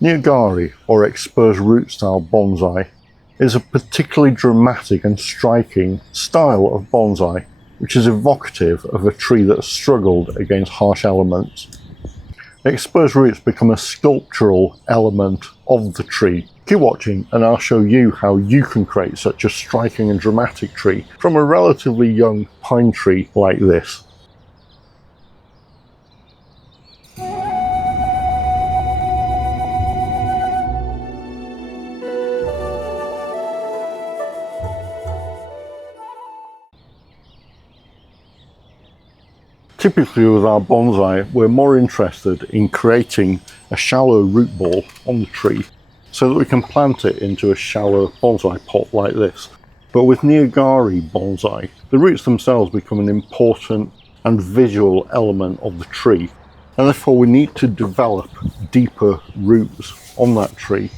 Neagari, or exposed root style bonsai, is a particularly dramatic and striking style of bonsai, which is evocative of a tree that has struggled against harsh elements. Exposed roots become a sculptural element of the tree. Keep watching and I'll show you how you can create such a striking and dramatic tree from a relatively young pine tree like this. Typically with our bonsai, we're more interested in creating a shallow root ball on the tree so that we can plant it into a shallow bonsai pot like this. But with Neagari bonsai, the roots themselves become an important and visual element of the tree, and therefore we need to develop deeper roots on that tree.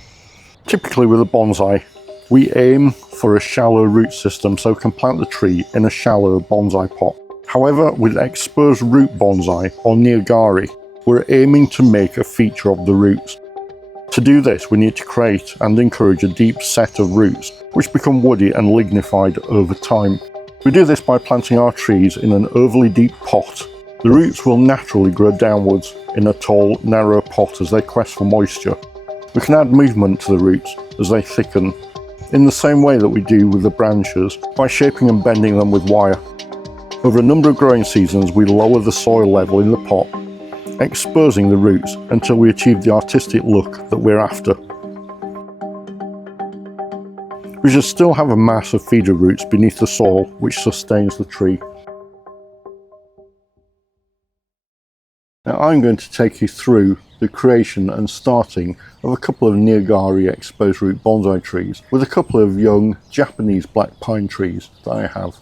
Typically with a bonsai, we aim for a shallow root system so we can plant the tree in a shallow bonsai pot. However, with exposed root bonsai or Neagari, we're aiming to make a feature of the roots. To do this, we need to create and encourage a deep set of roots, which become woody and lignified over time. We do this by planting our trees in an overly deep pot. The roots will naturally grow downwards in a tall, narrow pot as they quest for moisture. We can add movement to the roots as they thicken, in the same way that we do with the branches, by shaping and bending them with wire. Over a number of growing seasons, we lower the soil level in the pot, exposing the roots until we achieve the artistic look that we're after. We should still have a mass of feeder roots beneath the soil which sustains the tree. Now I'm going to take you through the creation and starting of a couple of Neagari exposed root bonsai trees with a couple of young Japanese black pine trees that I have.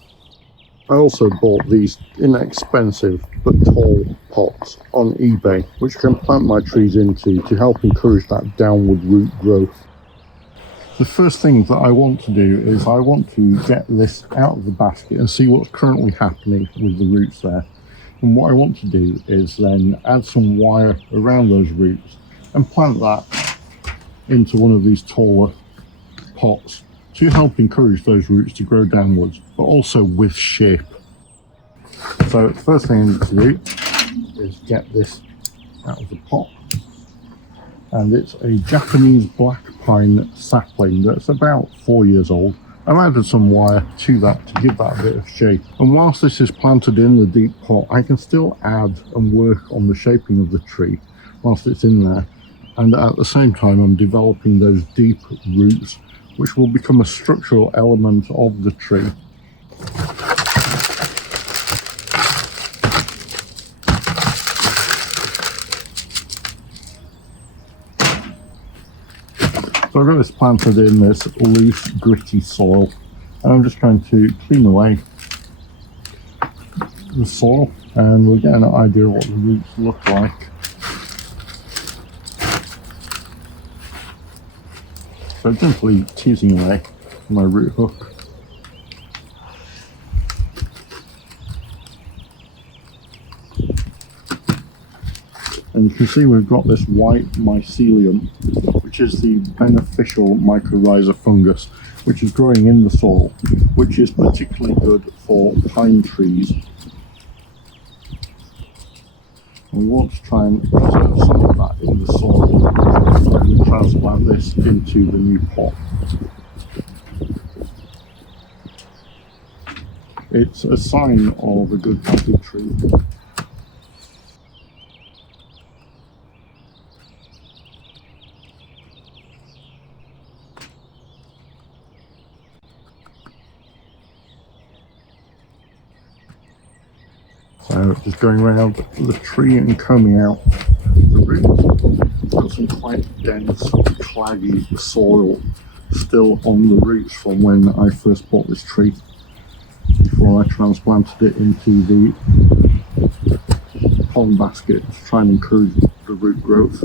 I also bought these inexpensive but tall pots on eBay, which I can plant my trees into to help encourage that downward root growth. The first thing that I want to do is I want to get this out of the basket and see what's currently happening with the roots there. And what I want to do is then add some wire around those roots and plant that into one of these taller pots to help encourage those roots to grow downwards, but also with shape. So the first thing I need to do is get this out of the pot, and it's a Japanese black pine sapling that's about 4 years old. I've added some wire to that to give that a bit of shape, and whilst this is planted in the deep pot, I can still add and work on the shaping of the tree whilst it's in there, and at the same time I'm developing those deep roots which will become a structural element of the tree. So I've got this planted in this loose, gritty soil, and I'm just going to clean away the soil, and we'll get an idea of what the roots look like. So gently teasing away my root hook. And you can see we've got this white mycelium, which is the beneficial mycorrhiza fungus, which is growing in the soil, which is particularly good for pine trees. And we want to try and preserve some of that in the soil and transplant this into the new pot. It's a sign of a good healthy tree. So just going around the tree and combing out the roots. Got some quite dense, claggy soil still on the roots from when I first bought this tree, before I transplanted it into the pond basket to try and encourage the root growth.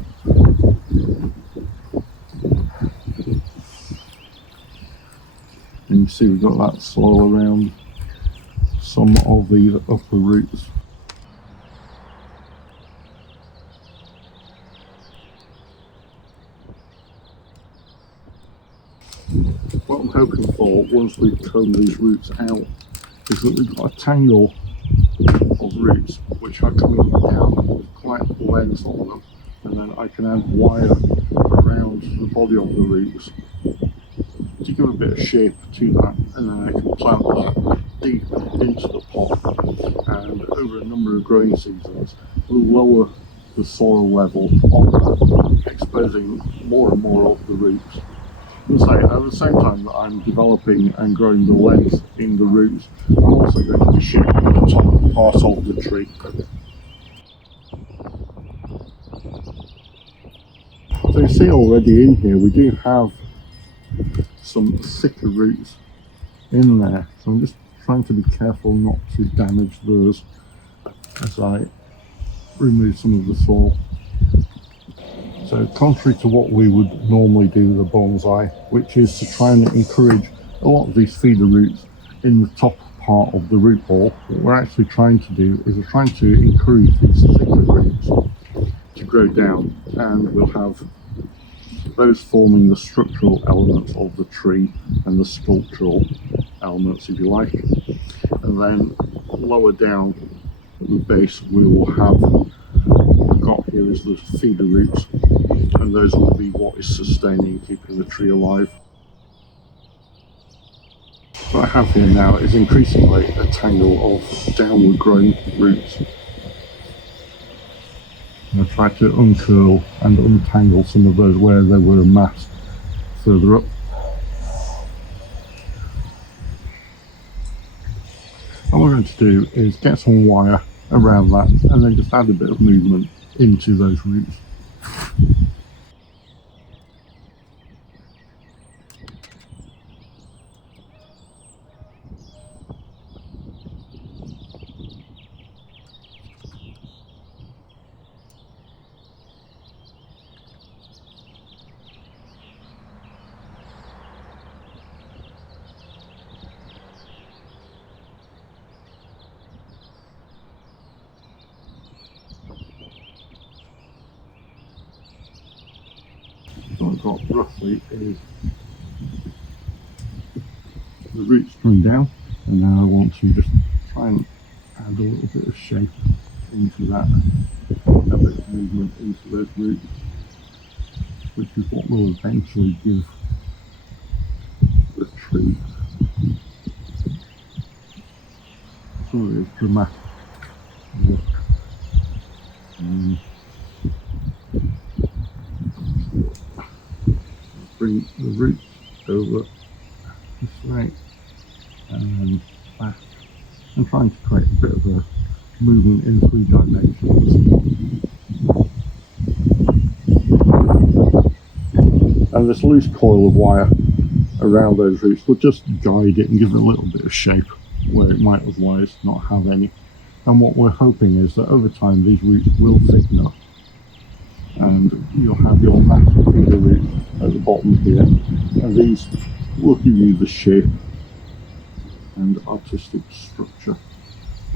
And you see we've got that soil around some of the upper roots. what I'm hoping for once we've combed these roots out is that we've got a tangle of roots which are coming down with quite a length on them, and then I can add wire around the body of the roots to give a bit of shape to that, and then I can plant that deep into the pot, and over a number of growing seasons we'll lower the soil level on that, exposing more and more of the roots. And so at the same time that I'm developing and growing the length in the roots, I'm also going to be shaping the top part of the tree. So you see already in here we do have some thicker roots in there, so I'm just trying to be careful not to damage those as I remove some of the soil. So contrary to what we would normally do with a bonsai, which is to try and encourage a lot of these feeder roots in the top part of the root ball, what we're actually trying to do is we're trying to encourage these thicker roots to grow down, and we'll have those forming the structural elements of the tree and the sculptural elements, if you like. And then lower down at the base we will have what we've got here is the feeder roots, and those will be what is sustaining, keeping the tree alive. What I have here now is increasingly a tangle of downward growing roots. I'm going to try to uncurl and untangle some of those where they were amassed further up. What we're going to do is get some wire around that and then just add a bit of movement into those roots. What I've got roughly is the roots coming down, and now I want to just try and add a little bit of shape into that, a bit of movement into those roots, which is what will eventually give the tree some of its dramatic look. Bring the roots over this way and back, and trying to create a bit of a movement in 3 dimensions. And this loose coil of wire around those roots will just guide it and give it a little bit of shape where it might otherwise not have any. And what we're hoping is that over time these roots will thicken up, and you'll have your massive feeder root at the bottom here, and these will give you the shape and artistic structure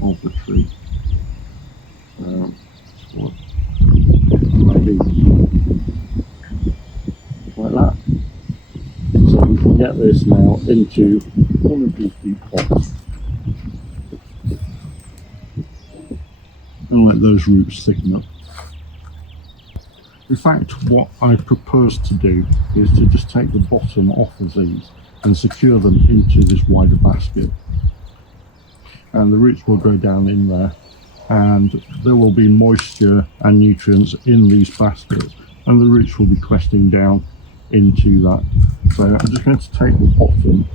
of the tree. So maybe like that. So we can get this now into one of these deep pots and let those roots thicken up. In fact, what I propose to do is to just take the bottom off of these and secure them into this wider basket. And the roots will go down in there, and there will be moisture and nutrients in these baskets, and the roots will be questing down into that. So I'm just going to take the bottom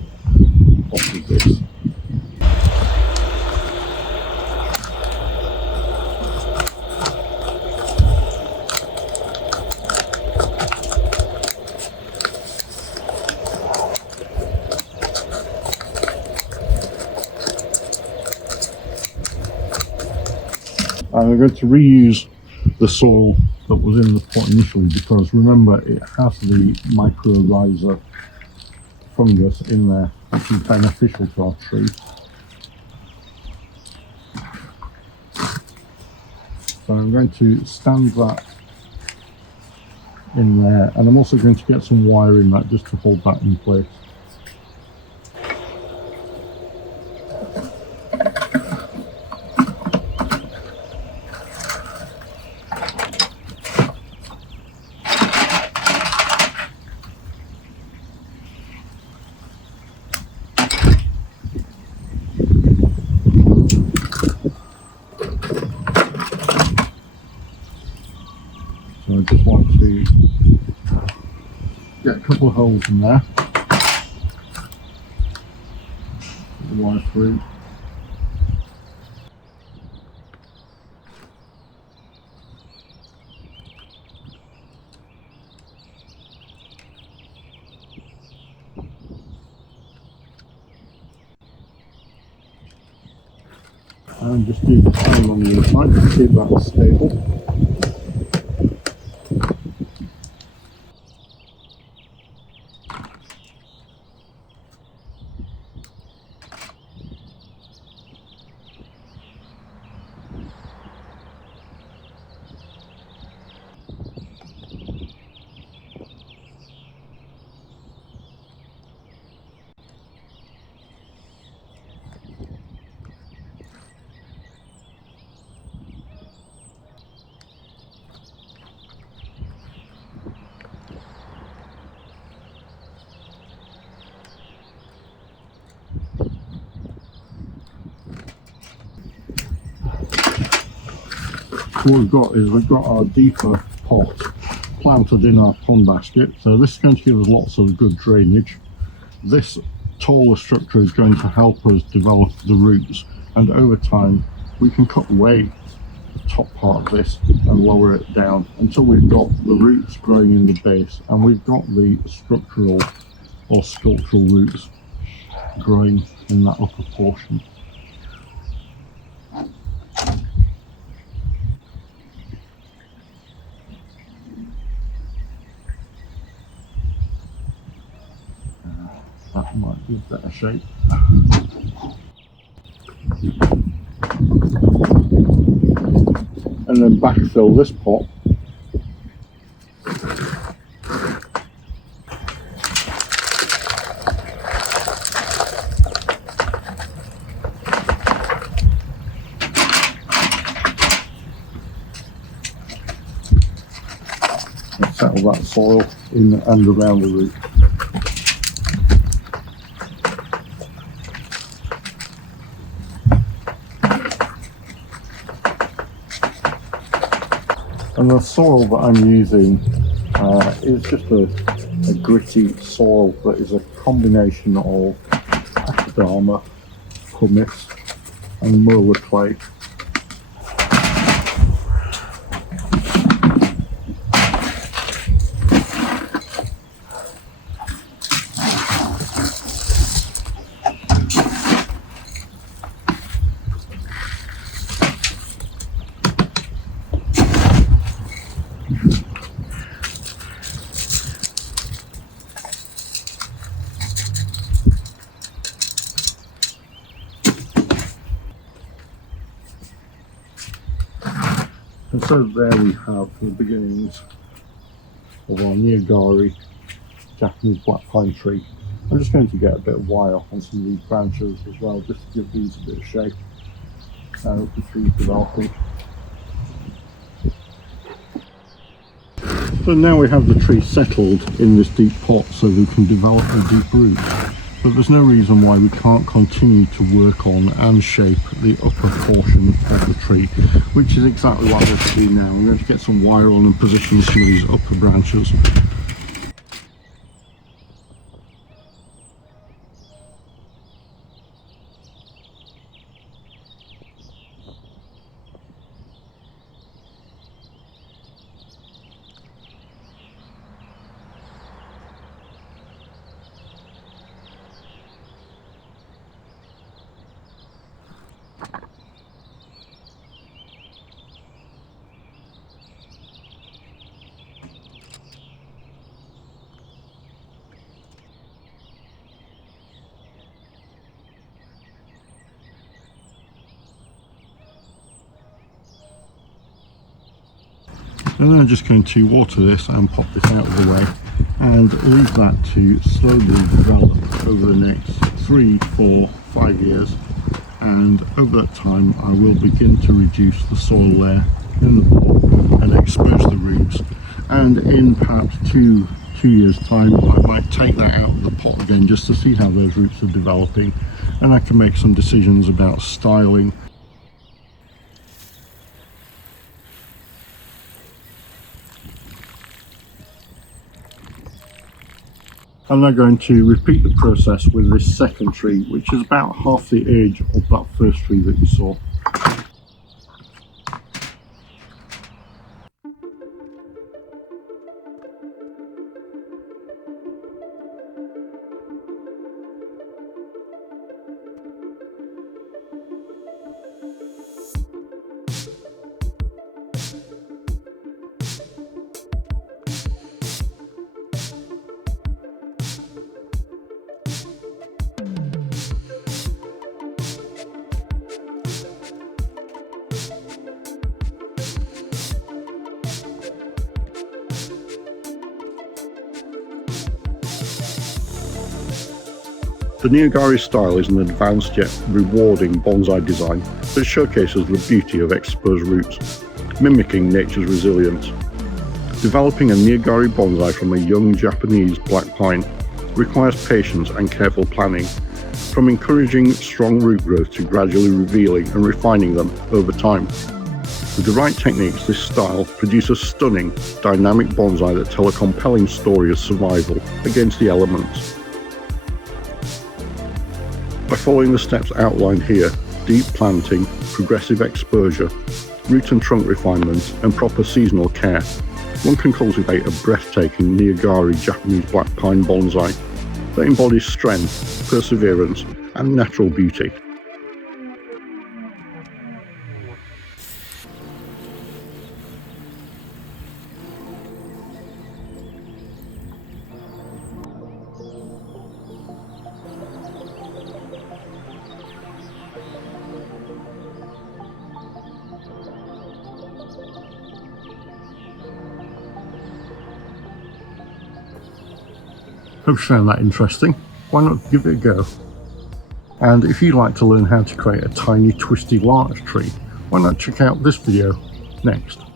off of this. I'm going to reuse the soil that was in the pot initially, because remember it has the mycorrhiza fungus in there, which is beneficial to our tree. So I'm going to stand that in there, and I'm also going to get some wire in that just to hold that in place. Get a couple of holes in there. Put the wire through. And just do the same on the other side to keep that stable. What we've got our deeper pot planted in our pond basket, so this is going to give us lots of good drainage. This taller structure is going to help us develop the roots, and over time we can cut away the top part of this and lower it down until we've got the roots growing in the base and we've got the structural or sculptural roots growing in that upper portion. That might be a better shape. And then backfill this pot. And settle that soil in and around the root. And the soil that I'm using is just a gritty soil that is a combination of Akadama, pumice and Merla clay. And so there we have the beginnings of our Neagari Japanese black pine tree. I'm just going to get a bit of wire on some of these branches as well, just to give these a bit of shape as the tree's developing. So now we have the tree settled in this deep pot so we can develop the deep roots. But there's no reason why we can't continue to work on and shape the upper portion of the tree, which is exactly what I'm going to do now. I'm going to get some wire on and position some of these upper branches. And then I'm just going to water this and pop this out of the way and leave that to slowly develop over the next 3, 4, 5 years. And over that time I will begin to reduce the soil layer in the pot and expose the roots. And in perhaps two years time I might take that out of the pot again just to see how those roots are developing, and I can make some decisions about styling. I'm now going to repeat the process with this second tree, which is about half the age of that first tree that you saw. The Neagari style is an advanced yet rewarding bonsai design that showcases the beauty of exposed roots, mimicking nature's resilience. Developing a Neagari bonsai from a young Japanese black pine requires patience and careful planning, from encouraging strong root growth to gradually revealing and refining them over time. With the right techniques, this style produces stunning, dynamic bonsai that tell a compelling story of survival against the elements. By following the steps outlined here, deep planting, progressive exposure, root and trunk refinement, and proper seasonal care, one can cultivate a breathtaking Neagari Japanese black pine bonsai that embodies strength, perseverance, and natural beauty. Hope you found that interesting. Why not give it a go? And if you'd like to learn how to create a tiny twisty larch tree, why not check out this video next.